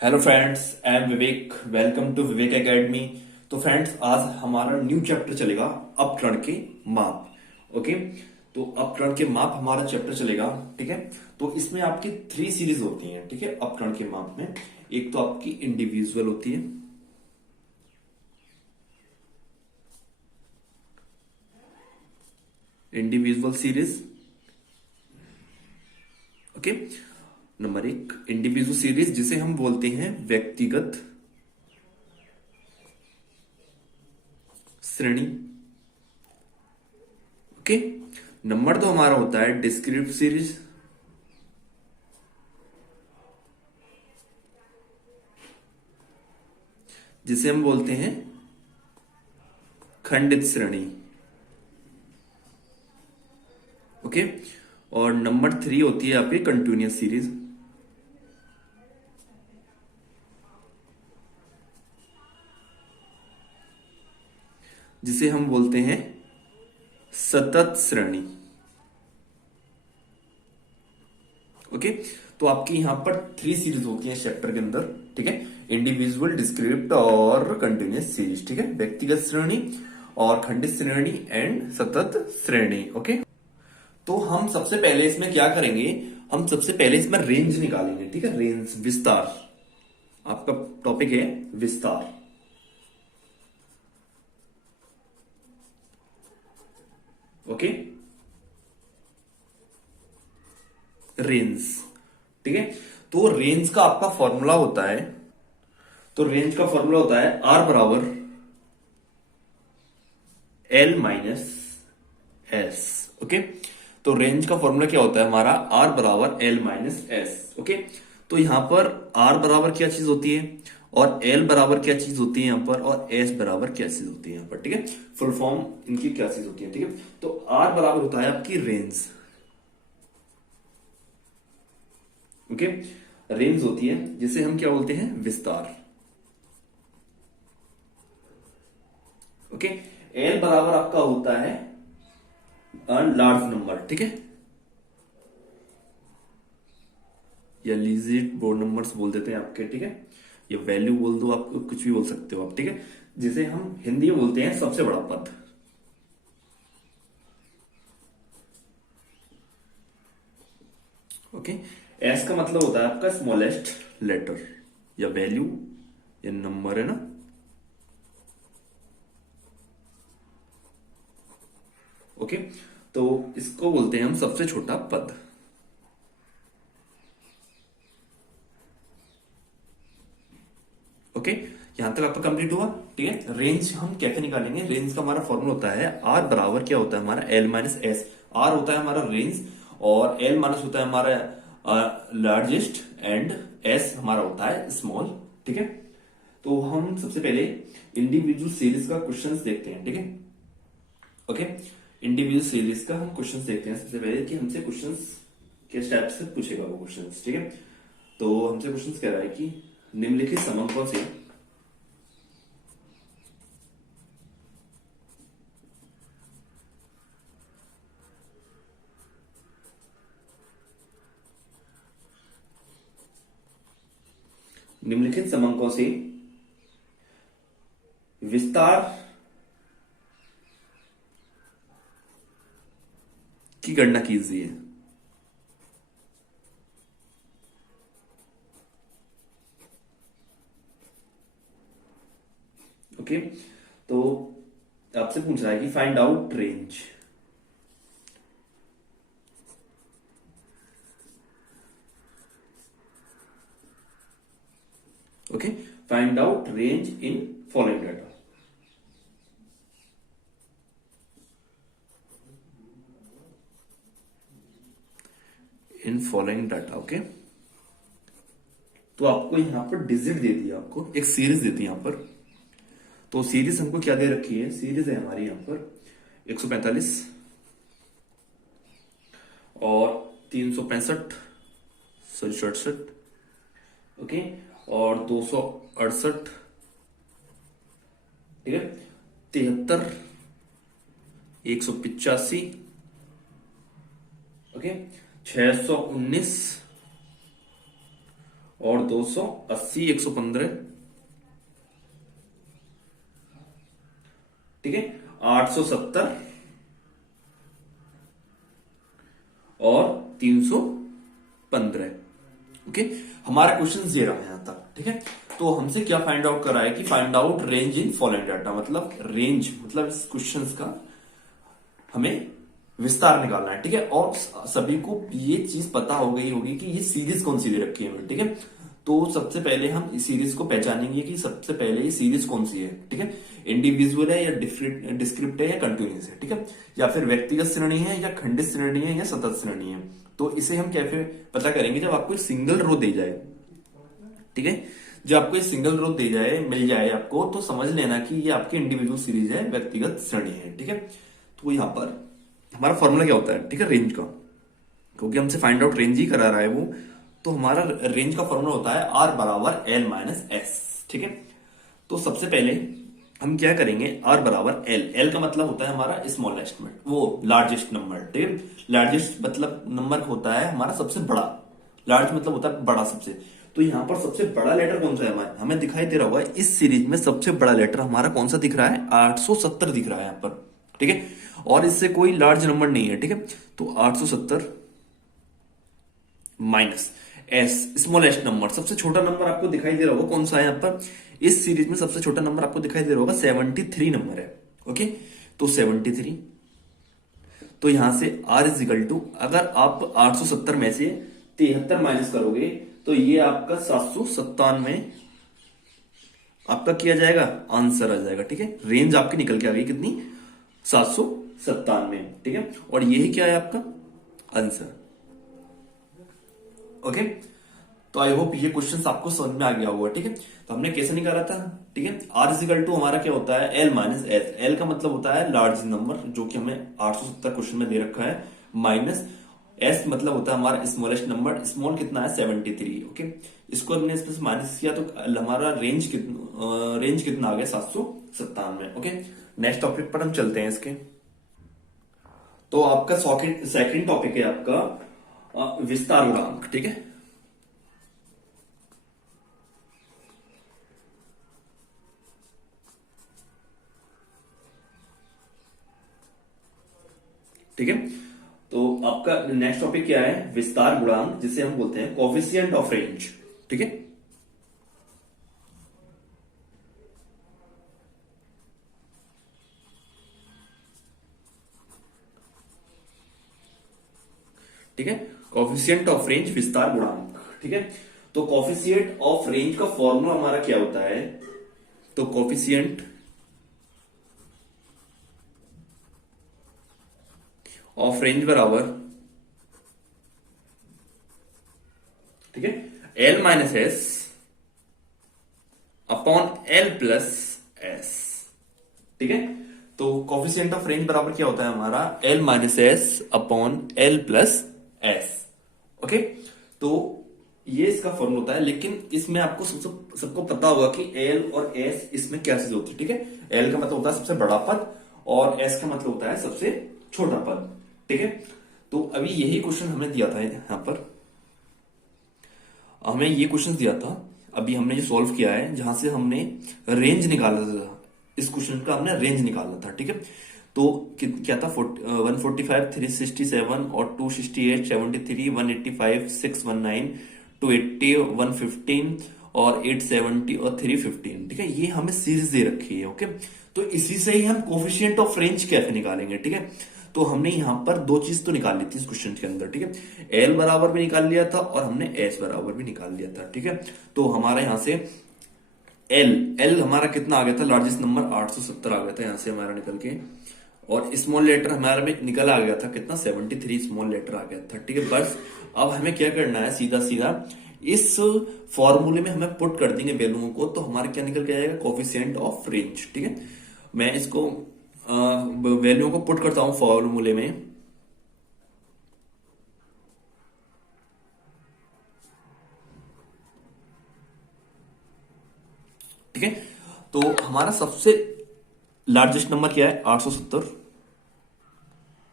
Hello friends, I am Vivek. Welcome to Vivek academy. तो friends, आज हमारा न्यू चैप्टर चलेगा अपकरण के माप। ओके, तो अपकरण के माप हमारा चैप्टर चलेगा। ठीक है, तो इसमें आपकी 3 सीरीज होती हैं। ठीक है, अपकरण के माप में एक तो आपकी इंडिविजुअल होती है, individual series. Okay, number 1 individual series जिसे हम बोलते हैं व्यक्तिगत श्रेणी। ओके, नंबर 2 हमारा होता है डिस्क्रीट सीरीज, जिसे हम बोलते हैं खंडित श्रेणी। ओके, और नंबर 3 होती है आपकी कंटिन्यूअस सीरीज, जिसे हम बोलते हैं सतत श्रेणी। ओके, तो आपकी यहां पर 3 सीरीज होती है चैप्टर के अंदर। ठीक है, इंडिविजुअल, डिस्क्रिप्ट और कंटिन्यूअस सीरीज। ठीक है, व्यक्तिगत श्रेणी और खंडित श्रेणी एंड सतत श्रेणी। ओके, तो हम सबसे पहले इसमें क्या करेंगे, हम सबसे पहले इसमें रेंज निकालेंगे। ठीक है, रेंज, विस्तार। आपका टॉपिक है विस्तार। Okay, range. ठीक है, तो रेंज का आपका फॉर्मूला होता है, तो रेंज का फॉर्मूला होता है आर बराबर एल माइनस एस। ओके, तो रेंज का फॉर्मूला क्या होता है हमारा, आर बराबर एल माइनस एस। ओके, तो यहां पर आर बराबर क्या चीज होती है और एल बराबर क्या चीज होती है यहां पर, और एस बराबर क्या चीज होती है यहां पर। ठीक है, फुल फॉर्म इनकी क्या चीज होती है। ठीक है, तो आर बराबर होता है आपकी रेंज। ओके, रेंज होती है जिसे हम क्या बोलते हैं, विस्तार। ओके, एल बराबर आपका होता है लार्ज नंबर। ठीक है, या लीजिट बोर्ड नंबर्स बोल देते हैं आपके। ठीक है, या वैल्यू बोल दो, आप कुछ भी बोल सकते हो आप। ठीक है, जिसे हम हिंदी में बोलते हैं सबसे बड़ा पद। ओके, एस का मतलब होता है आपका स्मॉलेस्ट लेटर, या वैल्यू, या नंबर, है ना। ओके, तो इसको बोलते हैं हम सबसे छोटा पद। ओके, यहां तक आपका कंप्लीट हुआ। ठीक है, रेंज हम कैसे निकालेंगे, रेंज का हमारा फॉर्मूला होता है आर बराबर क्या होता है हमारा, एल माइनस एस। आर होता है हमारा रेंज और एल माइनस होता है हमारा लार्जेस्ट एंड एस हमारा होता है स्मॉल। ठीक है, तो हम सबसे पहले इंडिविजुअल सीरीज का क्वेश्चंस देखते हैं। ठीक है, ओके, इंडिविजुअल सीरीज का हम क्वेश्चंस देखते हैं सबसे पहले कि हमसे क्वेश्चंस किस टाइप से पूछेगा वो क्वेश्चंस। ठीक है, तो हमसे क्वेश्चंस कह रहा है कि निम्नलिखित समंकों से निम्नलिखित समंकों से विस्तार की गणना कीजिए। ओके, तो आपसे पूछ रहा है कि find out range. Okay, find out range in following data. In following data. Okay, तो आपको यहां पर डिजिट दे दिया, आपको एक सीरीज देती है यहां पर। तो सीरीज हमको क्या दे रखी है, सीरीज है हमारी यहां पर 145 और 365, सॉरी 67। ओके, और 268। ठीक है, 73, 185। ओके, 619 और 280, 115, ठीक है, 870 और 315। ओके, हमारा क्वेश्चन ये रहा यहां तक, ठीक है। तो हमसे क्या फाइंड आउट करा है कि find out range in following data, मतलब रेंज मतलब इस क्वेश्चन का हमें विस्तार निकालना है, ठीक है। और सभी को ये चीज पता हो गई होगी कि ये सीरीज कौन सी दे रखी है, ठीक है। तो सबसे पहले हम इस सीरीज को पहचानेंगे कि सबसे पहले ये सीरीज कौन सी है, ठीक है। इंडिविजुअल है या डिस्क्रिप्ट है या कंटिन्यूस है, ठीक है, या फिर व्यक्तिगत श्रेणी है या खंडित श्रेणी है या सतत श्रेणी है। तो इसे हम कैसे पता करेंगे, जब आपको सिंगल रो दे जाए, ठीक है। जब आपको एक सिंगल रो दे जाए, मिल जाए आपको, तो समझ लेना कि ये आपकी इंडिविजुअल सीरीज है, व्यक्तिगत श्रेणी है, ठीक है। तो यहां पर हमारा फॉर्मूला क्या होता है, ठीक है, रेंज का, क्योंकि हमसे फाइंड आउट रेंज ही करा रहा है वो। तो हमारा रेंज का फॉर्मूला होता है आर बराबर एल माइनस एस, ठीक है। तो सबसे पहले हम क्या करेंगे, आर बराबर एल, एल का मतलब होता है हमारा स्मॉलेस्ट में वो लार्जेस्ट नंबर, ठीक है। लार्जेस्ट मतलब नंबर होता है हमारा सबसे बड़ा, लार्ज मतलब होता है बड़ा सबसे। तो यहां पर सबसे बड़ा लेटर कौन सा है हमारा, हमें दिखाई दे रहा होगा इस सीरीज में सबसे बड़ा लेटर हमारा कौन सा दिख रहा है, 870 दिख रहा है यहां पर, ठीक है। और इससे कोई लार्ज नंबर नहीं है, ठीक है। तो 870 माइनस एस, स्मॉलेस्ट नंबर, सबसे छोटा नंबर आपको दिखाई दे रहा होगा कौन सा है यहाँ पर, इस सीरीज में सबसे छोटा नंबर आपको दिखाई दे रहा होगा 73 नंबर है, ओके। तो 73, तो यहां से R इज इक्वल टू, अगर आप 870 में से 73 माइनस करोगे तो ये आपका 797 आपका किया जाएगा, आंसर आ जाएगा, ठीक है। रेंज आपकी निकल के आ गई कितनी, 797, ठीक है। और यही क्या है आपका आंसर, ओके। तो आई होप ये क्वेश्चन आपको समझ में आ गया होगा, ठीक है। तो हमने कैसे निकाला था, ठीक है। आर इजिकल टू हमारा क्या होता है, एल माइनस एस, एल का मतलब होता है लार्ज नंबर जो कि हमें 870 क्वेश्चन में दे रखा है, माइनस एस मतलब होता है हमारा स्मॉलेस्ट नंबर, स्मॉल कितना है 73, ओके। इसको हमने इसमें से माइनस किया तो हमारा रेंज कितना आ गया, 797, ओके। नेक्स्ट टॉपिक पर हम चलते हैं इसके। तो आपका सेकंड टॉपिक है आपका विस्तार गुणांक, ठीक है। ठीक है, तो आपका नेक्स्ट टॉपिक क्या है, विस्तार गुणांक, जिसे हम बोलते हैं कोफिशिएंट ऑफ रेंज, ठीक है। ठीक है, कोफिशिएंट ऑफ रेंज, विस्तार गुणांक, ठीक है। तो कोफिशिएंट ऑफ रेंज का फॉर्मूला हमारा क्या होता है, तो कोफिशिएंट ऑफ रेंज बराबर, ठीक है, L minus S upon L plus S, ठीक है। तो कोफिशिएंट ऑफ रेंज बराबर क्या होता है हमारा, L minus S upon L plus S, okay. तो ये इसका फॉर्मूला होता है, लेकिन इसमें आपको सबको पता होगा कि एल और एस इसमें क्या चीज होती है, ठीक है। एल का मतलब होता है सबसे बड़ा पद और एस का मतलब होता है सबसे छोटा पद, ठीक है। तो अभी यही क्वेश्चन हमें दिया था, यहां पर हमें ये क्वेश्चन दिया था, अभी हमने जो सॉल्व किया है, जहां से हमने रेंज निकाला था, इस क्वेश्चन का हमने रेंज निकाला था, ठीक है। तो क्या था, 145, 367 और 268, 73, 185, 619, 280, 115 और 870 और 315, ठीक है। ये हमें सीरीज दे रखी है, ओके। तो इसी से ही हम कोफिशिएंट ऑफ रेंज कैसे निकालेंगे, ठीक है। तो हमने यहां पर दो चीज तो निकाल ली थी इस क्वेश्चन के अंदर, ठीक है। एल बराबर भी निकाल लिया था और हमने एस बराबर भी निकाल लिया था, ठीक है। तो हमारा यहां से एल हमारा कितना आ गया था, लार्जेस्ट नंबर 870 आ गया था यहां से हमारा निकल के, और स्मॉल लेटर हमारा में निकल आ गया था कितना, 73 स्मॉल लेटर आ गया था, ठीक है। बस अब हमें क्या करना है, सीधा सीधा इस फॉर्मूले में हमें पुट कर देंगे वैल्यूओं को, तो हमारा क्या निकल के आएगा, कोफिशिएंट ऑफ रेंज, ठीक है। मैं इसको वैल्यूओं को पुट करता हूं फॉर्मूले में, ठीक है। तो हमारा सबसे लार्जेस्ट नंबर क्या है, 870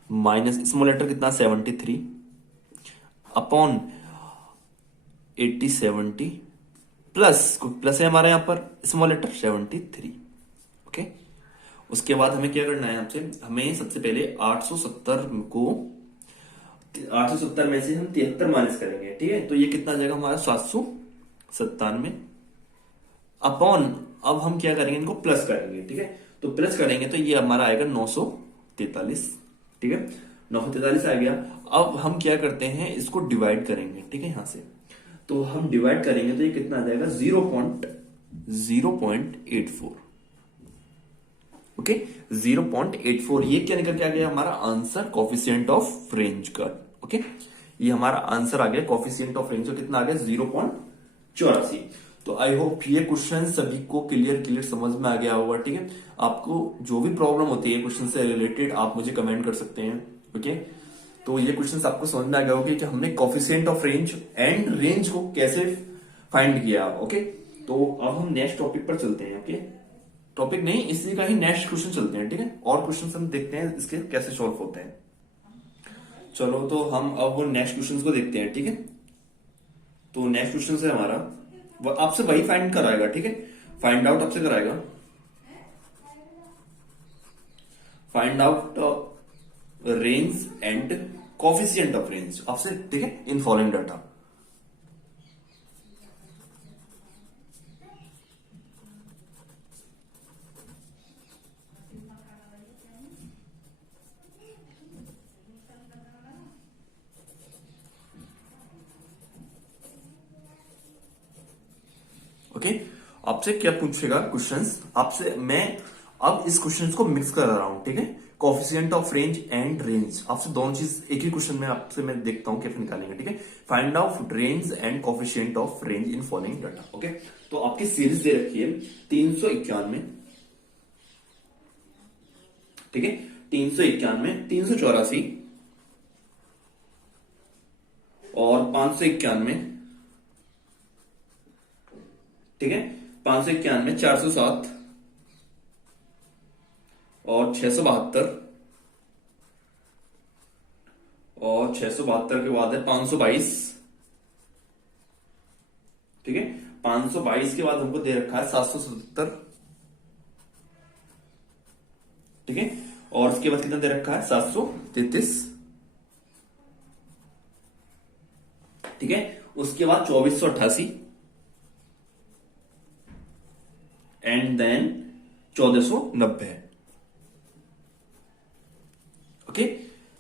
माइनस स्मॉल लेटर कितना, 73 अपॉन 80 70 प्लस प्लस है हमारे यहाँ पर स्मॉल लेटर 73। ओके, उसके बाद हमें क्या करना है आपसे, हमें सबसे पहले 870 में से हम 73 माइनस करेंगे। ठीक है, तो ये कितना आ जाएगा हमारा 797 अपॉन, अब हम क्या करेंगे, इनको प्लस करेंगे। ठीक है, तो प्लस करेंगे तो ये हमारा आएगा 943। ठीक है, 943 आ गया। अब हम क्या करते हैं, इसको डिवाइड करेंगे। ठीक है, यहां से तो हम डिवाइड करेंगे तो ये कितना आ जाएगा 0.84। ओके, 0.84 ये क्या निकल के आ गया हमारा आंसर कॉफिशिएंट ऑफ रेंज का। ओके, ये हमारा आंसर आ गया कॉफिशिएंट ऑफ रेंज का, कितना आ गया 0.84। तो आई होप ये क्वेश्चन सभी को क्लियर समझ में आ गया होगा। ठीक है, आपको जो भी प्रॉब्लम होती है क्वेश्चन से रिलेटेड आप मुझे कमेंट कर सकते हैं। ओके, तो ये क्वेश्चन आपको समझ में आ गया होगा कि हमने coefficient of range and range को कैसे फाइंड किया। ओके, तो अब हम नेक्स्ट टॉपिक पर चलते हैं। ओके, टॉपिक नहीं, इसी का ही नेक्स्ट क्वेश्चन चलते हैं। ठीक है, और क्वेश्चन हम देखते हैं इसके कैसे सॉल्व होते हैं। चलो, तो हम अब वो नेक्स्ट क्वेश्चन को देखते हैं। ठीक है, तो नेक्स्ट क्वेश्चन है हमारा, वो आपसे वही फाइंड कराएगा। ठीक है, फाइंड आउट आपसे कराएगा, find out range and coefficient of range आपसे। ठीक है, इन फॉलोइंग डाटा। ओके, आपसे क्या पूछेगा क्वेश्चंस, आपसे मैं अब इस क्वेश्चंस को मिक्स कर रहा हूं। ठीक है, coefficient of range and range, आपसे दोनों चीज एक ही क्वेश्चन में आपसे मैं देखता हूं कैसे निकालेंगे। ठीक है, find out range and coefficient of range in following data. Okay, तो आपकी सीरीज दे रखी है 391। ठीक है, 391, 384 और 591। ठीक है, 591, 407 और 672 और 672 के बाद है 522। ठीक है, 522 के बाद हमको दे रखा है 777। ठीक है, और उसके बाद कितना दे रखा है 733। ठीक है, उसके बाद 2488 एंड देन 1490। ओके,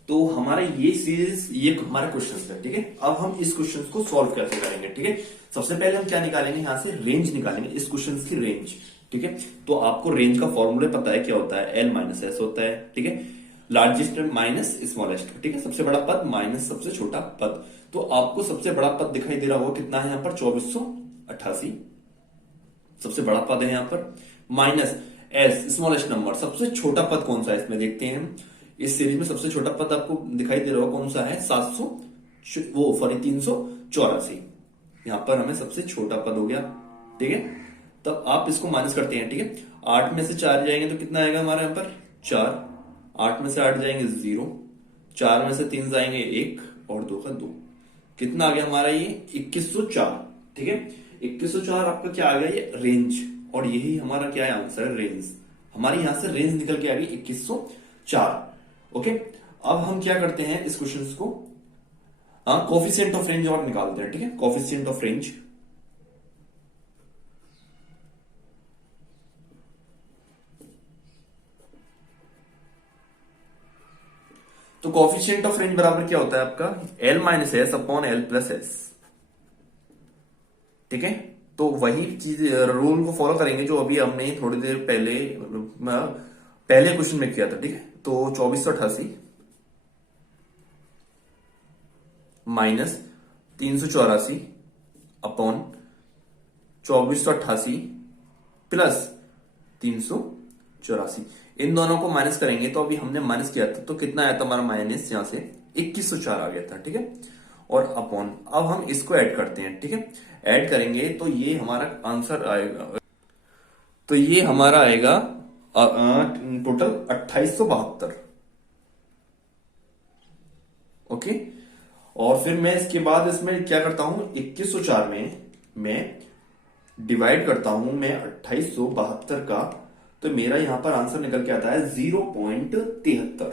तो हमारा ये सीरीज, ये हमारा क्वेश्चन है। ठीक है, अब हम इस क्वेश्चन को सॉल्व कैसे करेंगे। ठीक है, सबसे पहले हम क्या निकालेंगे, यहां से रेंज निकालेंगे, इस क्वेश्चन की रेंज। ठीक है, तो आपको रेंज का फॉर्मूला पता है क्या होता है, एल माइनस एस होता है। ठीक है, लार्जेस्ट माइनस स्मॉलेस्ट। ठीक है, सबसे बड़ा पद माइनस सबसे छोटा पद। तो आपको सबसे बड़ा पद दिखाई दे रहा होगा, कितना है यहाँ पर 2488 सबसे बड़ा पद है यहाँ पर, माइनस एस स्मॉलेस्ट नंबर, सबसे छोटा पद कौन सा है इसमें देखते हैं हम। इस सीरीज में सबसे छोटा पद आपको दिखाई दे रहा होगा कौन सा है, 384। यहां पर हमें सबसे छोटा पद हो गया। ठीक है, तब आप इसको माइनस करते हैं। ठीक है, 8 में से 4 जाएंगे तो कितना आएगा हमारे यहाँ पर 4, 8 में से 8 जाएंगे 0, 4 में से 3 जाएंगे 1 और 2 का 2, कितना आ गया हमारा ये 2104। ठीक है, 2104 आपका क्या आ गया, ये रेंज, और यही हमारा क्या है आंसर, रेंज। हमारी यहां से रेंज निकल के आ गई 2104। ओके, अब हम क्या करते हैं इस क्वेश्चन को, कोफिशिएंट ऑफ रेंज और निकालते हैं। ठीक है, कोफिशिएंट ऑफ रेंज, तो कोफिशिएंट ऑफ रेंज बराबर क्या होता है आपका, L minus S upon L plus S. ठीक है, तो वही चीज रूल को फॉलो करेंगे जो अभी हमने थोड़ी देर पहले क्वेश्चन में किया था। ठीक है, तो 2488 माइनस 384 अपॉन 2488 प्लस 384, इन दोनों को माइनस करेंगे तो अभी हमने माइनस किया था तो कितना आया था हमारा माइनस, यहां से 2104 आ गया था। ठीक है, और अपॉन, अब हम इसको ऐड करते हैं। ठीक है, ऐड करेंगे तो ये हमारा आंसर आएगा, तो ये हमारा आएगा टोटल 2872। ओके, और फिर मैं इसके बाद इसमें क्या करता हूं, 2104 में मैं डिवाइड करता हूं मैं 2872 का, तो मेरा यहां पर आंसर निकल के आता है 0.73।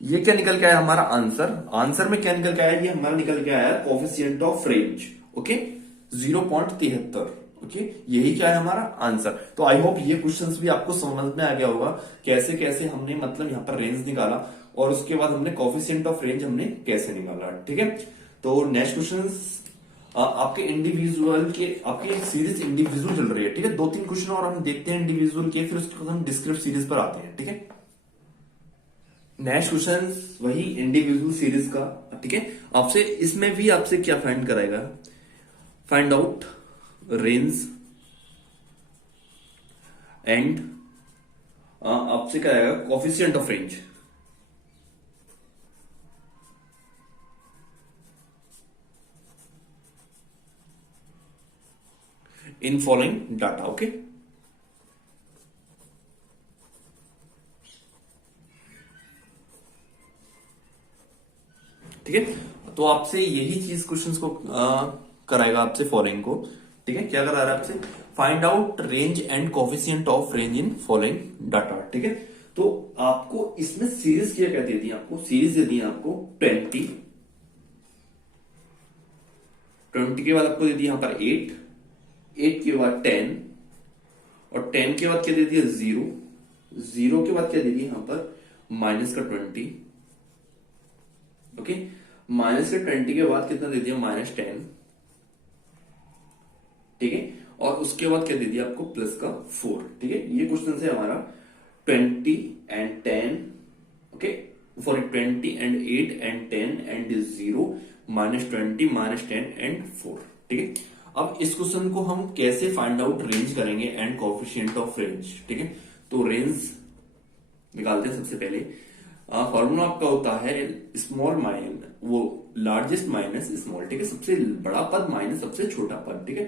ये क्या निकल के आया हमारा आंसर, आंसर में क्या निकल के आया, ये हमारा निकल के आया coefficient of range. Okay, 0.73। Okay, यही क्या है हमारा आंसर। तो आई होप ये क्वेश्चंस भी आपको समझ में आ गया होगा, कैसे कैसे हमने मतलब यहाँ पर रेंज निकाला और उसके बाद हमने कोफिशिएंट ऑफ रेंज हमने कैसे निकाला। ठीक है, तो नेक्स्ट क्वेश्चंस आपके इंडिविजुअल के, आपकी सीरीज इंडिविजुअल चल रही है। ठीक है, 2-3 क्वेश्चन और हम देखते हैं इंडिविजुअल के, फिर उसके बाद हम डिस्क्रिप्टिव सीरीज पर आते हैं। ठीक है, नेक्स्ट क्वेश्चन वही इंडिविजुअल सीरीज का। ठीक है, आपसे इसमें भी आपसे क्या फाइंड कराएगा, फाइंड आउट रेंज एंड आपसे क्या आएगा, coefficient of range in following data. Okay, ठीक है, तो आपसे यही चीज क्वेश्चंस को कराएगा आपसे फॉलोइंग को। ठीक है, क्या करा रहा है आपसे, find out range and coefficient of range in following data. ठीक है, तो आपको इसमें सीरीज क्या क्या दे दी, आपको सीरीज दे दी आपको 20 के बाद आपको दे दिया यहां पर 8 के बाद 10 और 10 के बाद क्या दे दिया 0 के बाद क्या दे दिया यहां पर माइनस का 20। ओके, माइनस का 20 के बाद कितना दे दिया -10। ठीक है, और उसके बाद क्या दे दिया आपको प्लस का 4। ठीक है, ये क्वेश्चन है हमारा 20 and 10। Okay, for 20 and 8 and 10 and 0 -20 -10 and 4। ठीक है, अब इस क्वेश्चन को हम कैसे फाइंड आउट रेंज करेंगे एंड कोफिशिएंट ऑफ रेंज। ठीक है, तो रेंज निकालते हैं सबसे पहले। फॉर्मूला आपका होता है स्मॉल माइन वो लार्जेस्ट माइनस स्मॉल। ठीक है, सबसे बड़ा पद माइनस सबसे छोटा पद। ठीक है,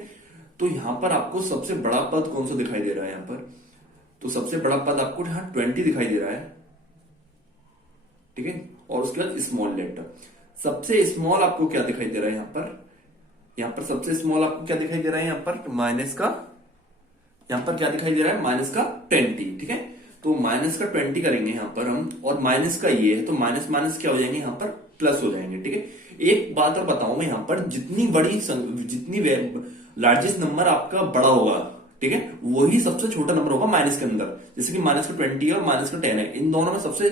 तो यहां पर आपको सबसे बड़ा पद कौन सा दिखाई दे रहा है, यहां पर तो सबसे बड़ा पद आपको यहां 20 दिखाई दे रहा है। ठीक है, और उसके बाद स्मॉल लेटर सबसे स्मॉल आपको क्या दिखाई दे रहा है, यहां पर सबसे स्मॉल आपको क्या दिखाई दे रहा है, यहां पर माइनस का, यहां पर क्या दिखाई दे रहा है माइनस का 20। ठीक है, तो माइनस का 20 करेंगे यहां पर हम, और माइनस का ये है तो माइनस माइनस क्या हो जाएंगे यहां पर प्लस हो जाएंगे। ठीक है, एक बात और बताऊं मैं, यहां पर जितनी लार्जेस्ट नंबर आपका बड़ा होगा, ठीक है, वही सबसे छोटा नंबर होगा माइनस के अंदर। जैसे कि माइनस का 20 और माइनस का 10 है, इन दोनों में सबसे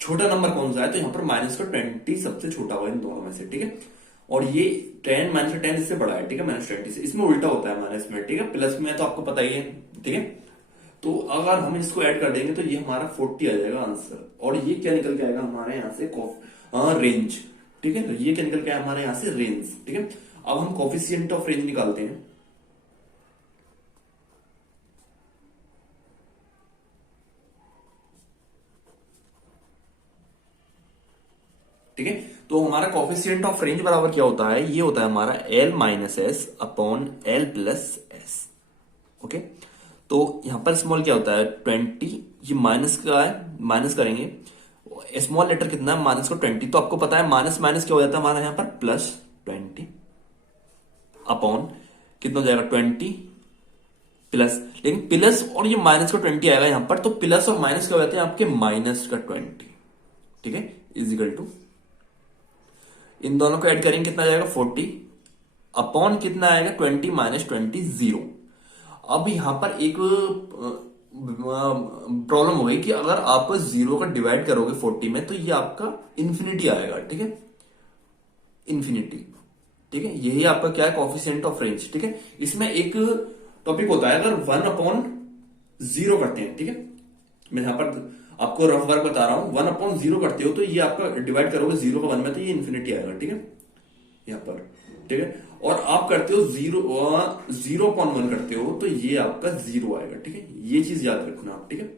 छोटा नंबर कौन सा है, तो यहां पर माइनस का 20 सबसे छोटा होगा इन दोनों में से। ठीक है, और ये 10 माइनस का 10 इससे बड़ा है। ठीक है, -20 से, इसमें उल्टा होता है माइनस में। ठीक है, प्लस में तो आपको पता ही है। ठीक है, तो अगर हम इसको ऐड कर देंगे तो ये हमारा 40 आ जाएगा आंसर, और ये क्या निकल के आएगा हमारे यहां से रेंज। ठीक है, तो ये क्या निकल के आया हमारे यहां से रेंज। ठीक है, अब हम कोफिशिएंट ऑफ रेंज निकालते हैं। ठीक है, तो हमारा कोफिशिएंट ऑफ रेंज बराबर क्या होता है, ये होता है हमारा L-S अपॉन L+S। ओके, तो यहां पर स्मॉल क्या होता है 20, ये माइनस का है, माइनस करेंगे स्मॉल लेटर कितना है माइनस का 20, तो आपको पता है माइनस माइनस क्या हो जाता है हमारा यहां पर +20 अपॉन कितना हो जाएगा 20 प्लस, लेकिन प्लस और ये माइनस का 20 आएगा यहां पर, तो प्लस और माइनस क्या हो जाते हैं आपके -20। ठीक है, इजिकल टू इन दोनों को ऐड करेंगे कितना जाएगा 40 अपॉन कितना आएगा 20 -20 0। अब यहां पर एक प्रॉब्लम हो गई कि अगर आप 0 का डिवाइड करोगे 40 में तो ये आपका इन्फिनिटी आएगा। ठीक है, इन्फिनिटी। ठीक है, यही आपका क्या है कोफिशिएंट ऑफ रेंज। ठीक है, इसमें एक टॉपिक होता है अगर 1/0 करते हैं। ठीक है, मैं यहां पर आपको रफ वर्क बता रहा हूं, 1/0 करते हो तो ये आपका डिवाइड करोगे 0 का 1 में तो ये इन्फिनिटी आएगा। ठीक है, यहां पर। ठीक है, और आप करते हो 0.1 करते हो तो ये आपका 0 आएगा। ठीक है, ये चीज याद रखना आप। ठीक है,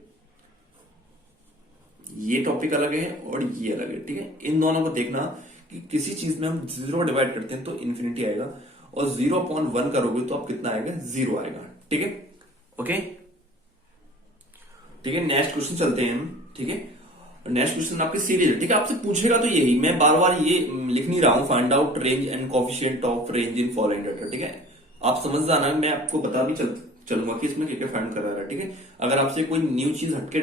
ये टॉपिक अलग है और ये अलग है। ठीक है, इन दोनों को देखना कि किसी चीज में हम 0 डिवाइड करते हैं तो इन्फिनिटी आएगा, और 0.1 करोगे तो आप कितना आएगा 0 आएगा। ठीक है, ओके। ठीक है, नेक्स्ट क्वेश्चन चलते हैं हम। ठीक है। नेक्स्ट क्वेश्चन आपकी सीरीज है, ठीक है। आपसे पूछेगा तो यही, मैं बार बार ये लिख नहीं रहा हूं, find out range and coefficient of range in following data, ठीक है। आप समझ जाना, मैं आपको बता भी चलूंगा कि इसमें क्या क्या फाइंड करा रहा है, ठीक है। अगर आपसे कोई न्यू चीज हटके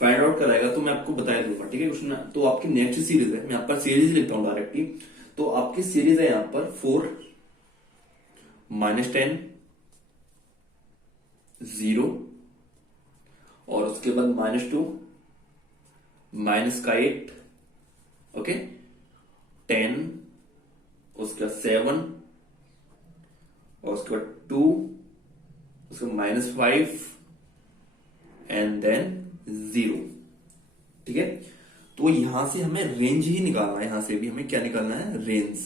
फाइंड आउट कराएगा तो मैं आपको बता दूंगा, ठीक है क्वेश्चन। तो आपकी नेक्स्ट सीरीज है, मैं आपका सीरीज लिखता हूँ डायरेक्टली। तो आपकी सीरीज है यहां पर 4 -10 0 और उसके बाद -2 -8, ओके, 10, उसके बाद 7 और उसके बाद 2, उसके बाद -5 एंड देन 0, ठीक है। तो यहां से हमें रेंज ही निकालना है, यहां से भी हमें क्या निकालना है, रेंज,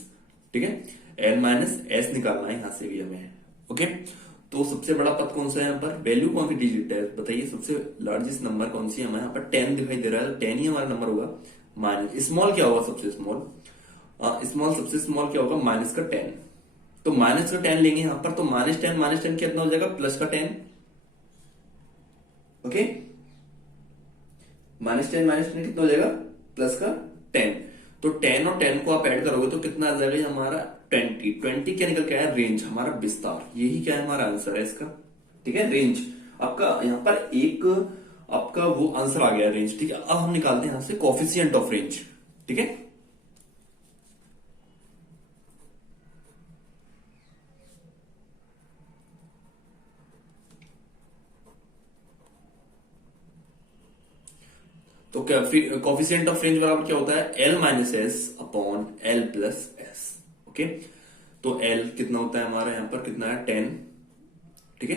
ठीक है। L-S निकालना है यहां से भी हमें, ओके। तो सबसे बड़ा पद कौन सा है यहाँ पर, वैल्यू कौन सी डिजिट है बताइए, सबसे लार्जेस्ट नंबर कौन सी है हमें यहाँ पर, 10 दिखाई दे रहा है, 10 ही हमारा नंबर होगा। माइनस स्मॉल क्या होगा, सबसे स्मॉल सबसे स्मॉल क्या होगा, -10। तो -10 लेंगे यहाँ पर, तो -10 कितना हो जाएगा, +10, ओके। -10 कितना हो जाएगा, +10। तो 10 और 10 को आप ऐड करोगे तो कितना आ जाएगा हमारा, 20 क्या निकल के आया, रेंज, हमारा विस्तार, यही क्या है हमारा आंसर है इसका, ठीक है। रेंज आपका यहाँ पर एक आपका वो आंसर आ गया रेंज, ठीक है। अब हम निकालते हैं यहां से कोफिशिएंट ऑफ रेंज, ठीक है। तो क्या कोफिशिएंट ऑफ रेंज बराबर क्या होता है, L-S/L+S, ओके। तो L कितना होता है हमारा यहाँ पर, कितना है, 10, ठीक है।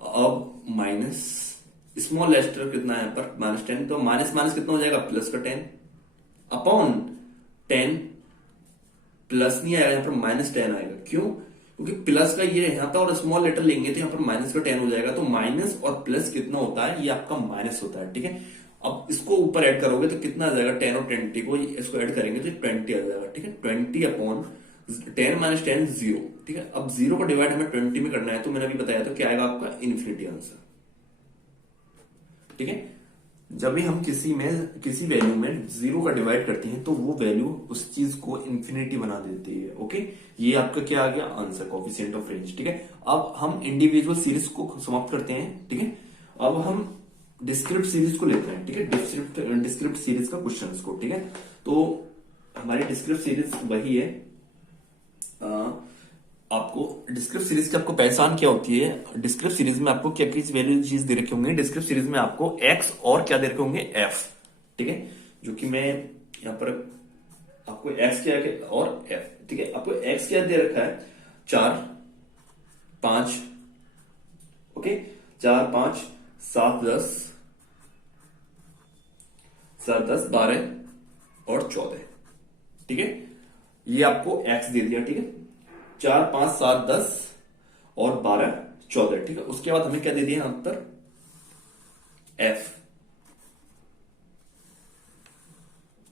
अब माइनस स्मॉल लेस्टर कितना है यहाँ पर, -10, तो माइनस माइनस कितना हो जाएगा, +10 अपॉन 10, प्लस नहीं आएगा यहाँ पर, -10 आएगा, क्यों, क्योंकि प्लस का ये यहाँ पर और स्मॉल लेटर लेंगे तो यहाँ पर -10 हो जाएगा। तो माइनस और प्लस कितना होता है, ये आपका माइनस होता है, ठीक है। अब इसको ऊपर ऐड करोगे तो कितना आ जाएगा, 10 और 20 को इसको ऐड करेंगे तो 20 आ जाएगा, ठीक है। 20 अपॉन 10 -10 0, ठीक है। अब 0 को डिवाइड हमें 20 में करना है, तो मैंने अभी बताया था क्या आएगा आपका, इन्फिनिटी आंसर, ठीक है। जब भी हम किसी वैल्यू में 0 का डिवाइड करते हैं तो वो वैल्यू उस चीज को इन्फिनिटी बना देती है, ओके। ये आपका क्या आ गया आंसर, कोफिशिएंट ऑफ रेंज, ठीक है। अब हम इंडिविजुअल सीरीज को समाप्त करते हैं, ठीक है। अब हम डिस्क्रिप्ट सीरीज को लेते हैं, ठीक है। डिस्क्रिप्ट सीरीज का क्वेश्चन को, ठीक है। तो हमारी डिस्क्रिप्ट सीरीज वही है, आपको डिस्क्रिप्ट सीरीज की आपको पहचान क्या होती है, डिस्क्रिप्ट सीरीज में आपको क्या किस वैल्यू चीज दे रखे होंगे, डिस्क्रिप्ट सीरीज में आपको x और क्या दे रखे होंगे, f, ठीक है। जो कि मैं यहां पर आपको x क्या है और f, ठीक है। आपको x क्या दे रखा है, 4 5, ओके, 4 5 7 10 7 10 12 और 14, ठीक है। ये आपको x दे दिया, ठीक है। 4 5 7 10 और 12 14, ठीक है। उसके बाद हमें क्या दे दिया यहां पर, f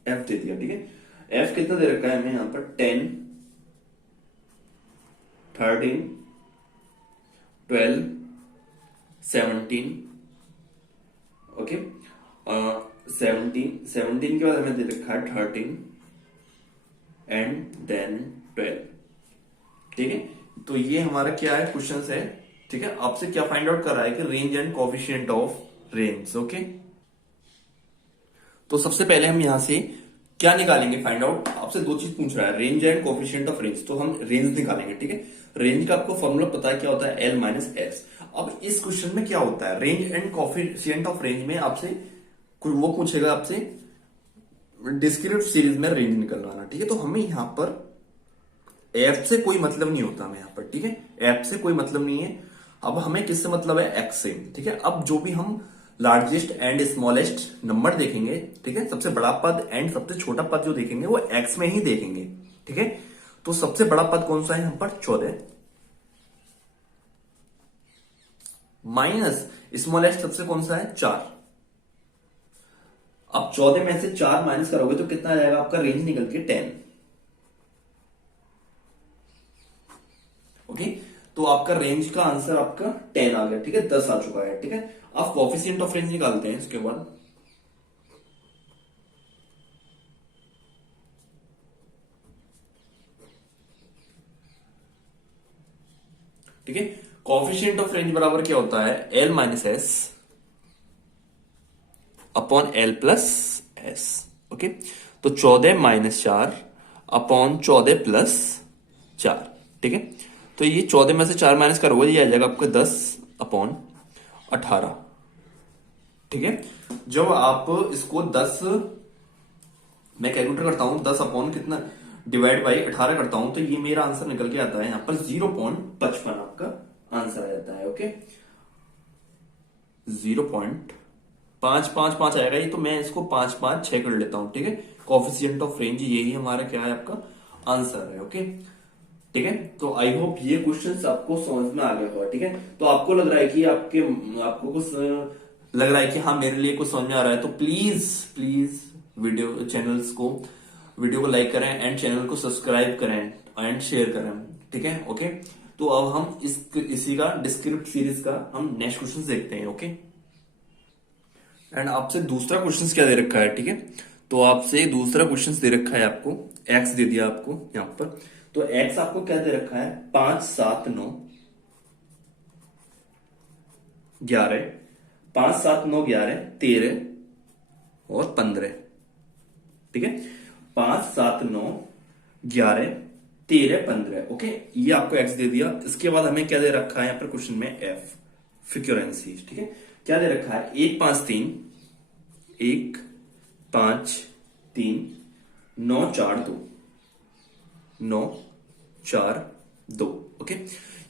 दे दिया, ठीक है। f कितना दे रखा है हमें यहां पर, 10 13 12 17, ओके। 17 के बाद हमें दे रखा है 13 एंड देन 12, ठीक है। तो ये हमारा क्या है, क्वेश्चन है, ठीक है। आपसे क्या फाइंड आउट कर रहा है कि range and coefficient of range, okay. तो सबसे पहले हम यहां से क्या निकालेंगे, फाइंड आउट, आपसे दो चीज पूछ रहा है, range and coefficient of range. तो हम रेंज निकालेंगे, ठीक है। रेंज का आपको फॉर्मूला पता है क्या होता है, L-S। अब इस क्वेश्चन में क्या होता है, range and coefficient of range में आपसे वो पूछेगा आपसे डिस्क्रिप्ट सीरीज में रेंज निकलवाना, ठीक है। तो हमें यहां पर एफ से कोई मतलब नहीं होता हमें यहां पर, ठीक है। एफ से कोई मतलब नहीं है। अब हमें किससे मतलब है, एक्स से, ठीक है। अब जो भी हम लार्जेस्ट एंड स्मॉलेस्ट नंबर देखेंगे, ठीक है, सबसे बड़ा पद एंड सबसे छोटा पद जो देखेंगे वो एक्स में ही देखेंगे, ठीक है। तो सबसे बड़ा पद कौन सा है यहां पर, 14 माइनस स्मॉलेस्ट सबसे कौन सा है, 4। अब 14 में से 4 माइनस करोगे तो कितना आ जाएगा आपका, रेंज निकल के 10, ओके। तो आपका रेंज का आंसर आपका 10 आ गया, ठीक है, 10 आ चुका है, ठीक है। आप कोफिशिएंट ऑफ रेंज निकालते हैं इसके बाद, ठीक है। कॉफिशिएंट ऑफ रेंज बराबर क्या होता है, L minus S upon L plus S. Okay, तो 14 माइनस 4 अपॉन 14 प्लस 4। ठीक है, तो ये 14 में से 4 माइनस करोगे, ये आ जाएगा आपका 10 अपॉन 18। ठीक है, जब आप इसको 10 मैं कैलकुलेटर करता हूं, 10 अपॉन कितना डिवाइड बाई 18 करता हूं, तो ये मेरा आंसर निकल के आता है यहां पर 0.55 आपका आंसर आ जाता है। ओके, 0.555 आएगा ये, तो मैं इसको 556 कर लेता हूं। ठीक है, कोएफिशिएंट ऑफ रेंज यही हमारा क्या है, आपका आंसर है। ओके, ठीक है, तो आई होप ये क्वेश्चंस आपको समझ में आ गया होगा। ठीक है, तो आपको लग रहा है कि आपको कुछ लग रहा है कि हाँ मेरे लिए कुछ समझ में आ रहा है, तो प्लीज प्लीज वीडियो को लाइक करें एंड चैनल को सब्सक्राइब करें एंड शेयर करें। ठीक है, ओके, तो अब हम इसी का डिस्क्रिप्ट सीरीज का हम नेक्स्ट क्वेश्चन देखते हैं। ओके, एंड आपसे दूसरा क्वेश्चन क्या दे रखा है। ठीक है, तो आपसे दूसरा क्वेश्चन दे रखा है, आपको एक्स दे दिया आपको यहां पर, तो एक्स आपको क्या दे रखा है, 5 7 9 11, 5 7 9 11 13 और 15। ठीक है, 5 7 9 11 13 15। ओके, ये आपको एक्स दे दिया। इसके बाद हमें क्या दे रखा है यहाँ पर क्वेश्चन में, एफ फ्रीक्वेंसी। ठीक है, क्या दे रखा है, 1 5 3 1 5 3 9 4 2 9 4 2। ओके,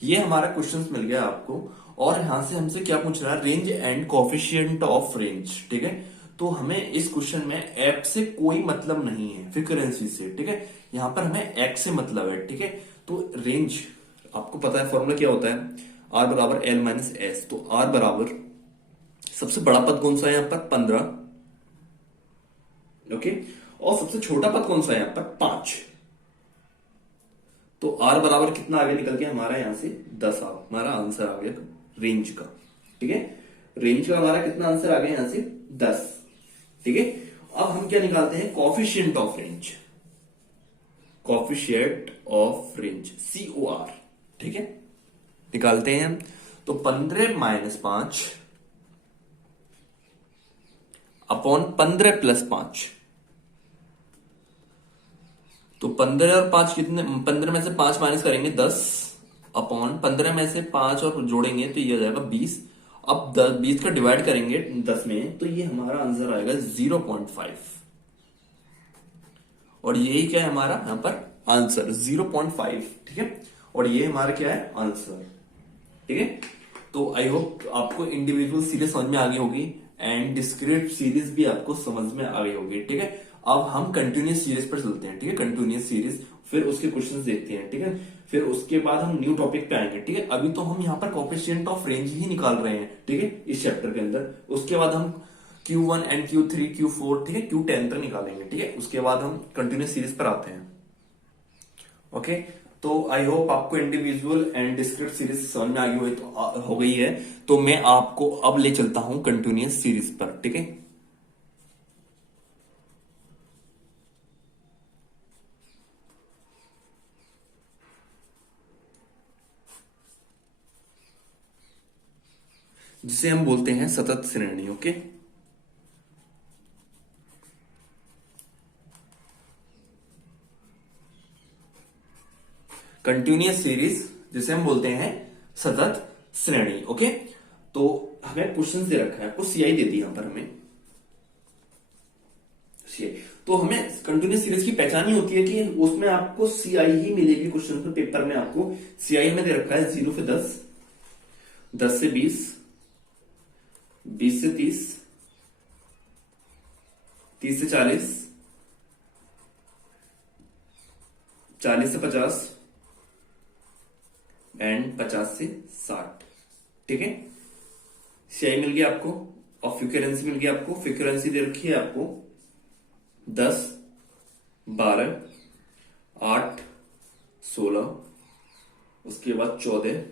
ये हमारा क्वेश्चन मिल गया आपको। और यहां से हमसे क्या पूछ रहा है, range and coefficient of range. ठीक है, तो हमें इस क्वेश्चन में एफ से कोई मतलब नहीं है, फ्रीक्वेंसी से। ठीक है, यहां पर हमें एक्स से मतलब है। ठीक है, तो रेंज आपको पता है फॉर्मूला क्या होता है, आर बराबर एल माइनस एस। तो आर बराबर सबसे बड़ा पद कौन सा है यहां पर, 15। ओके, और सबसे छोटा पद कौन सा है यहां पर, 5। तो आर बराबर कितना आगे निकल के हमारा यहां से 10 हमारा आंसर आ गया रेंज का। ठीक है, रेंज का हमारा कितना आंसर आ गया यहां से 10। ठीक है, अब हम क्या निकालते हैं, coefficient of range, coefficient of range COR। ठीक है, निकालते हैं हम। तो 15 माइनस 5 अपॉन 15 प्लस 5। तो 15 और 5 कितने, 15 में से 5 माइनस करेंगे 10 अपॉन 15 में से 5 और जोड़ेंगे तो ये हो जाएगा 20। अब 20 का डिवाइड करेंगे 10 में, तो ये हमारा आंसर आएगा 0.5। और यही क्या है हमारा यहां पर आंसर 0.5। ठीक है, और ये हमारा क्या है आंसर। ठीक है, तो आई होप आपको इंडिविजुअल सीरीज समझ में आ गई होगी एंड डिस्क्रीट सीरीज भी आपको समझ में आ गई होगी। ठीक है, अब हम कंटिन्यूस सीरीज पर चलते हैं। ठीक है, कंटिन्यूस सीरीज, फिर उसके क्वेश्चंस देखते हैं। ठीक है, फिर उसके बाद हम न्यू टॉपिक पे आएंगे। ठीक है, अभी तो हम यहाँ पर कोएफिशिएंट ऑफ रेंज ही निकाल रहे हैं। ठीक है, इस चैप्टर के अंदर। उसके बाद हम Q1 एंड Q3 Q4 ठीक है Q10 तक निकालेंगे। ठीक है, उसके बाद हम कंटिन्यूस सीरीज पर आते हैं। ओके, तो आई होप आपको इंडिविजुअल एंड डिस्क्रिप्ट सीरीज समझ में आ गई हुई तो हो गई है। तो मैं आपको अब ले चलता हूं कंटिन्यूस सीरीज पर। ठीक है, जिसे हम बोलते हैं सतत श्रेणी। ओके, कंटिन्यूस सीरीज जिसे हम बोलते हैं सतत श्रेणी। ओके, तो हमें क्वेश्चन दे रखा है, आपको सीआई दे दी यहां पर हमें सीआई। तो हमें कंटिन्यूस सीरीज की पहचान ही होती है कि उसमें आपको सीआई ही मिलेगी। क्वेश्चन पे पेपर में आपको सीआई में दे रखा है 0 से 10, 10 से 20, 20 से 30, 30 से 40, 40 से 50 एंड 50 से 60। ठीक है, सीआई मिल गया आपको और फ्रीक्वेंसी मिल गया आपको। फ्रीक्वेंसी दे रखी है आपको 10, 12, 8, 16, उसके बाद 14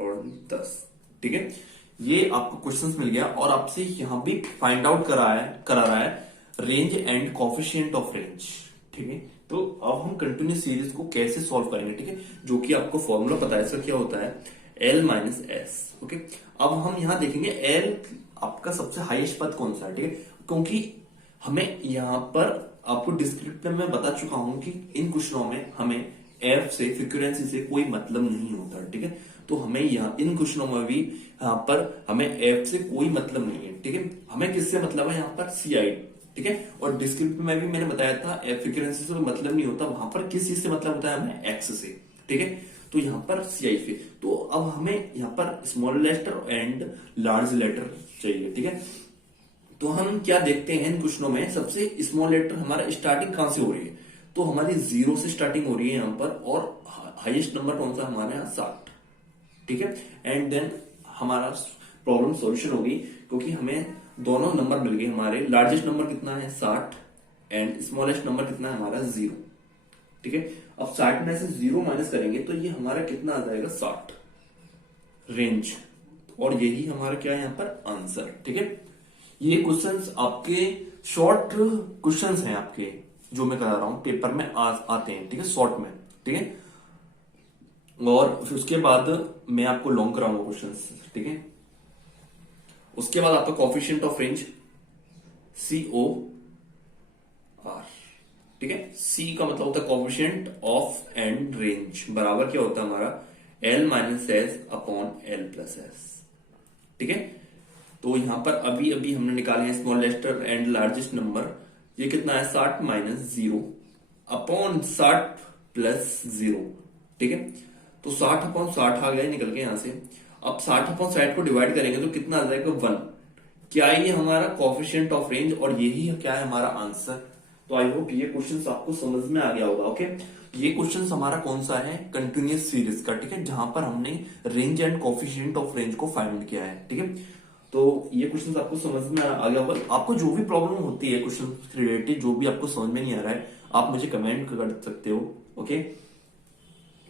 और 10। ठीक है, ये आपको क्वेश्चंस मिल गया और आपसे यहां भी फाइंड आउट करा रहा है range and coefficient of range. ठीक है, तो अब हम कंटिन्यूस सीरीज को कैसे सॉल्व करेंगे, ठीक है, जो कि आपको फॉर्मूला पता है, इसका क्या होता है, एल माइनस एस। ओके, अब हम यहां देखेंगे एल आपका सबसे हाईएस्ट पद कौन सा है, ठीक है, क्योंकि हमें यहां पर आपको डिस्क्रिप्टिव में बता चुका हूं कि इन क्वेश्चनों में हमें एफ से फ्रीक्वेंसी से कोई मतलब नहीं होता, ठीक है। तो हमें यहाँ इन क्वेश्चनों में भी यहाँ पर हमें एफ से कोई मतलब नहीं है, ठीक है, हमें किससे मतलब है यहाँ पर सीआई, ठीक है। और डिस्क्रिप्टिव में भी मैंने बताया था एफ फ्रीक्वेंसी से कोई मतलब नहीं होता, वहां पर किस चीज से मतलब होता है, हमें एक्स से, ठीक है। तो यहाँ पर सीआई से, तो अब हमें यहाँ पर small letter and large letter चाहिए, ठीक है। तो हम क्या देखते हैं इन क्वेश्चनों में, सबसे स्मॉल लेटर हमारा स्टार्टिंग कहां से हो रही है, तो हमारी 0 से स्टार्टिंग हो रही है यहाँ पर, और हाईएस्ट नंबर कौन सा हमारे यहाँ 60, ठीक है। एंड देन हमारा प्रॉब्लम सॉल्यूशन होगी, क्योंकि हमें दोनों नंबर मिल गए, हमारे लार्जेस्ट नंबर कितना है 60 एंड स्मॉलेस्ट नंबर कितना है हमारा 0, ठीक है। अब 60 में से 0 माइनस करेंगे तो ये हमारा कितना आ जाएगा 60 रेंज, और यही हमारा क्या है यहाँ पर आंसर, ठीक है। ये क्वेश्चंस आपके शॉर्ट क्वेश्चंस हैं आपके, जो मैं करा रहा हूं पेपर में आते हैं, ठीक है, शॉर्ट में, ठीक है। और फिर उसके बाद मैं आपको लॉन्ग कराऊंगा क्वेश्चंस, ठीक है। उसके बाद आपका कोफिशिएंट ऑफ रेंज COR, ठीक है, C का मतलब होता है कोफिशिएंट ऑफ एंड रेंज, बराबर क्या होता है हमारा L minus S upon L plus S, ठीक है। तो यहां पर अभी अभी हमने निकाले हैं small letter and largest number, ये कितना है 60 माइनस 0 अपॉन 60 प्लस 0, ठीक है। तो 60 अपॉन 60 आ गया निकल के यहां से। अब 60 अपॉन 60 को डिवाइड करेंगे तो कितना आ जाएगा 1, क्या है ये हमारा कोफिशिएंट ऑफ रेंज, और यही क्या है हमारा आंसर। तो आई होप ये क्वेश्चन आपको समझ में आ गया होगा। ओके, ये क्वेश्चन हमारा कौन सा है, कंटिन्यूस सीरीज का, ठीक है, जहां पर हमने range and coefficient of range को फाइंड किया है, ठीक है। तो ये क्वेश्चन आपको समझ में आ गया होगा। आपको जो भी प्रॉब्लम होती है क्वेश्चन रिलेटेड, जो भी आपको समझ में नहीं आ रहा है, आप मुझे कमेंट कर सकते हो। ओके,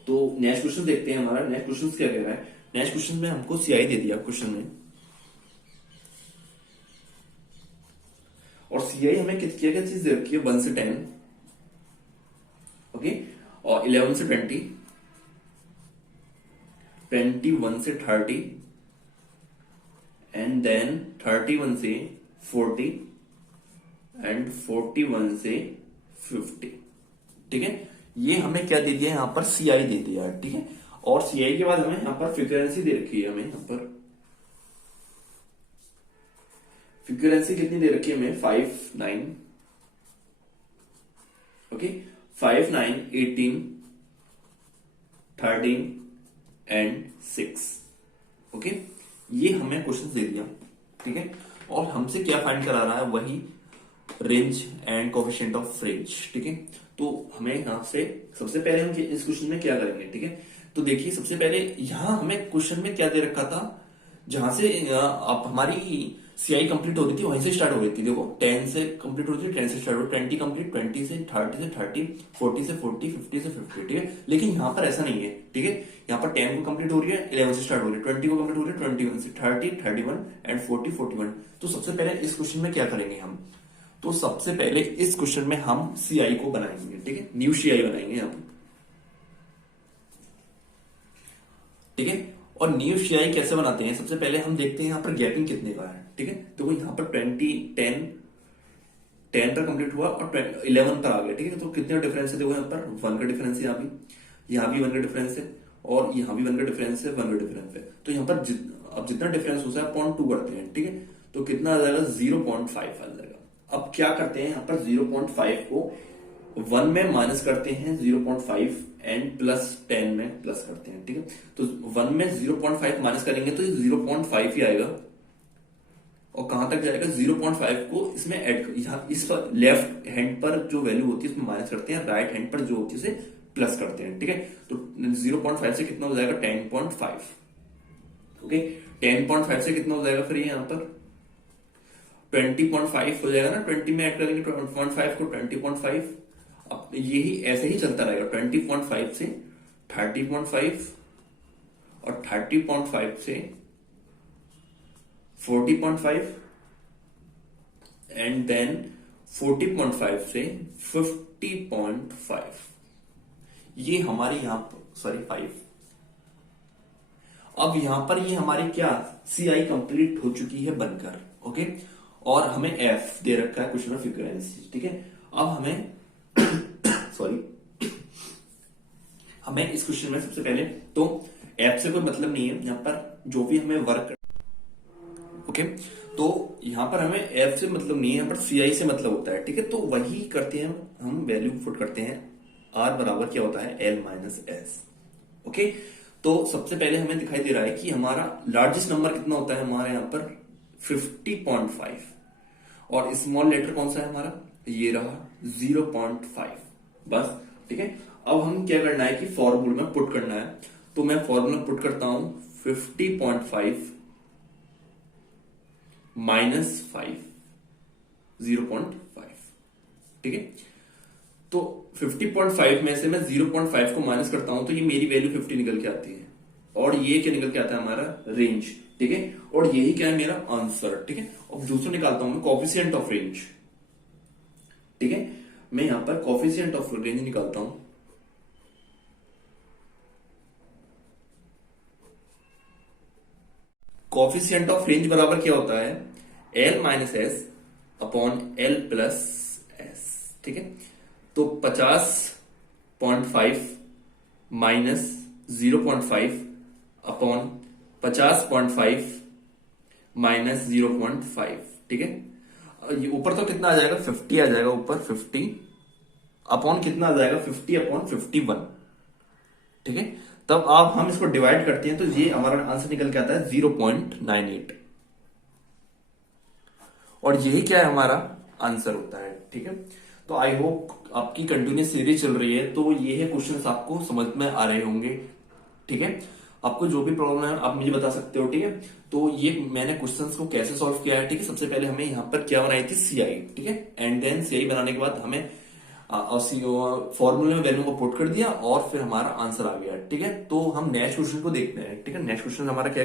तो नेक्स्ट क्वेश्चन देखते हैं। हमारा नेक्स्ट क्वेश्चन क्या कह रहा है। नेक्स्ट क्वेश्चन में हमको सीआई दे दिया क्वेश्चन में, और सीआई हमें क्या क्या चीज दे रखी है, 1 से 10, ओके, और 11 से 20, 21 से 30, एंड देन 31 से 40 एंड 41 से 50, ठीक है। ये हमें क्या दे दिया है, यहां पर सीआई दे दिया है, ठीक है। और सीआई के बाद हमें यहां पर फ्रीक्वेंसी दे रखी है, हमें यहां पर फ्रीक्वेंसी कितनी दे रखी है हमें, 5 9, ओके, 5 9 18 13 एंड 6, ओके। ये हमें क्वेश्चन दे दिया, ठीक है। और हमसे क्या फाइंड करा रहा है, वही range and coefficient of range, ठीक है। तो हमें यहां से सबसे पहले हम इस क्वेश्चन में क्या करेंगे, ठीक है। तो देखिए सबसे पहले यहां हमें क्वेश्चन में क्या दे रखा था, जहां से आप हमारी सीआई कंप्लीट हो रही थी वहीं से स्टार्ट हो रही थी। देखो 10 से कंप्लीट हो रही थी, 10 से स्टार्ट हो, 20 कंप्लीट, 20 से 30 से 30, 40 से 40, 50 से 50, ठीक है। लेकिन यहाँ पर ऐसा नहीं है, ठीक है। यहाँ पर 10 को कंप्लीट हो रही है, 11 से स्टार्ट हो रही है, 20 को कंप्लीट हो रही है, 21 से 30, 31 एंड 40, 41। तो सबसे पहले इस क्वेश्चन में क्या करेंगे हम, तो सबसे पहले इस क्वेश्चन में हम सीआई को बनाएंगे, ठीक है, न्यू सीआई बनाएंगे यहाँ पर, ठीक है। और न्यू सीआई कैसे बनाते हैं, सबसे पहले हम देखते हैं यहाँ पर गैपिंग कितने का है, ठीक है। तो यहाँ पर 10 पर कंप्लीट हुआ और 11 पर आ गया, ठीक है। तो कितना डिफरेंस है, देखो यहाँ पर 1 का डिफरेंस है, यहाँ भी 1 का डिफरेंस है, और यहाँ भी 1 का डिफरेंस है, 1 का डिफरेंस है। तो यहाँ पर अब जितना डिफरेंस होता है 0.2 करते हैं, ठीक है। तो कितना आ जाएगा 0.5 आ जाएगा। अब क्या करते हैं, यहाँ पर 0.5 को 1 में माइनस करते हैं 0.5 एंड प्लस 10 में प्लस करते हैं, ठीक है। तो 1 में 0.5 माइनस करेंगे तो 0.5 ही आएगा, और कहां तक जाएगा 0.5 को इसमें ऐड, यहाँ इस पर लेफ्ट हैंड पर जो वैल्यू होती है उसमें माइनस करते हैं, राइट हैंड पर जो होती है उसे प्लस करते हैं, ठीक है। तो 0.5 से कितना हो जाएगा 10.5, ओके। 10.5 से कितना हो जाएगा फिर यहाँ पर 20.5 हो जाएगा ना, 20 में ऐड करेंगे 20.5 को 20.5। अब यही ऐसे ही चलता रहेगा, 20.5 से 30.5 और 30.5 से 40.5 एंड देन 40.5 से 50.5, ये हमारे यहां पर सॉरी 5। अब यहां पर ये हमारी क्या सी आई कंप्लीट हो चुकी है बनकर, ओके। और हमें एफ दे रखा है क्वेश्चन ऑफ फ्रीक्वेंसी, ठीक है। अब हमें सॉरी हमें इस क्वेश्चन में सबसे पहले तो एफ से कोई मतलब नहीं है, यहां पर जो भी हमें वर्क, ओके। तो यहां पर हमें एफ से मतलब नहीं है, यहां पर सी आई से मतलब होता है, ठीक है। तो वही करते हैं हम वैल्यू पुट करते हैं, आर बराबर क्या होता है एल माइनस एस, ओके। तो सबसे पहले हमें दिखाई दे रहा है कि हमारा लार्जेस्ट नंबर कितना होता है हमारे यहां पर 50.5, और स्मॉल लेटर कौन सा है हमारा, ये रहा 0.5, बस, ठीक है। अब हम क्या करना है कि फॉर्मूला में पुट करना है, तो मैं फॉर्मूला पुट करता हूं 50.5 माइनस 5, 0.5, ठीक है। तो 50.5 में से मैं 0.5 को माइनस करता हूं तो ये मेरी वैल्यू 50 निकल के आती है, और ये क्या निकल के आता है हमारा रेंज, ठीक है। और यही क्या है मेरा आंसर, ठीक है। अब दूसरा निकालता हूं मैं कोफिशिएंट ऑफ रेंज, ठीक है। मैं यहां पर कोफिशिएंट ऑफ रेंज निकालता हूं, कोफिशिएंट ऑफ रेंज बराबर क्या होता है L minus S upon L plus S, ठीक है। तो 50.5 माइनस 0.5 अपॉन 50.5 माइनस 0.5, ठीक है। ये ऊपर तो कितना आ जाएगा 50 आ जाएगा, ऊपर 50 अपॉन कितना आ जाएगा 50 अपॉन 51, ठीक है। तब आप हम इसको डिवाइड करते हैं तो ये हमारा आंसर निकल के आता है 0.98, और यही क्या है हमारा आंसर होता है, ठीक है। तो आई होप आपकी कंटिन्यूस सीरीज चल रही है तो ये है क्वेश्चंस आपको समझ में आ रहे होंगे, ठीक है। आपको जो भी प्रॉब्लम है आप मुझे बता सकते हो, ठीक है। तो ये मैंने क्वेश्चंस को कैसे सॉल्व किया है, ठीक है। सबसे पहले हमें यहाँ पर क्या बनाई थी सीआई, ठीक है। एंड देन सीआई बनाने के बाद हमें फॉर्मूले में वैल्यू को पुट कर दिया और फिर हमारा आंसर आ गया, ठीक है। तो हम नेक्स्ट क्वेश्चन को देखते हैं, ठीक है। नेक्स्ट क्वेश्चन हमारा क्या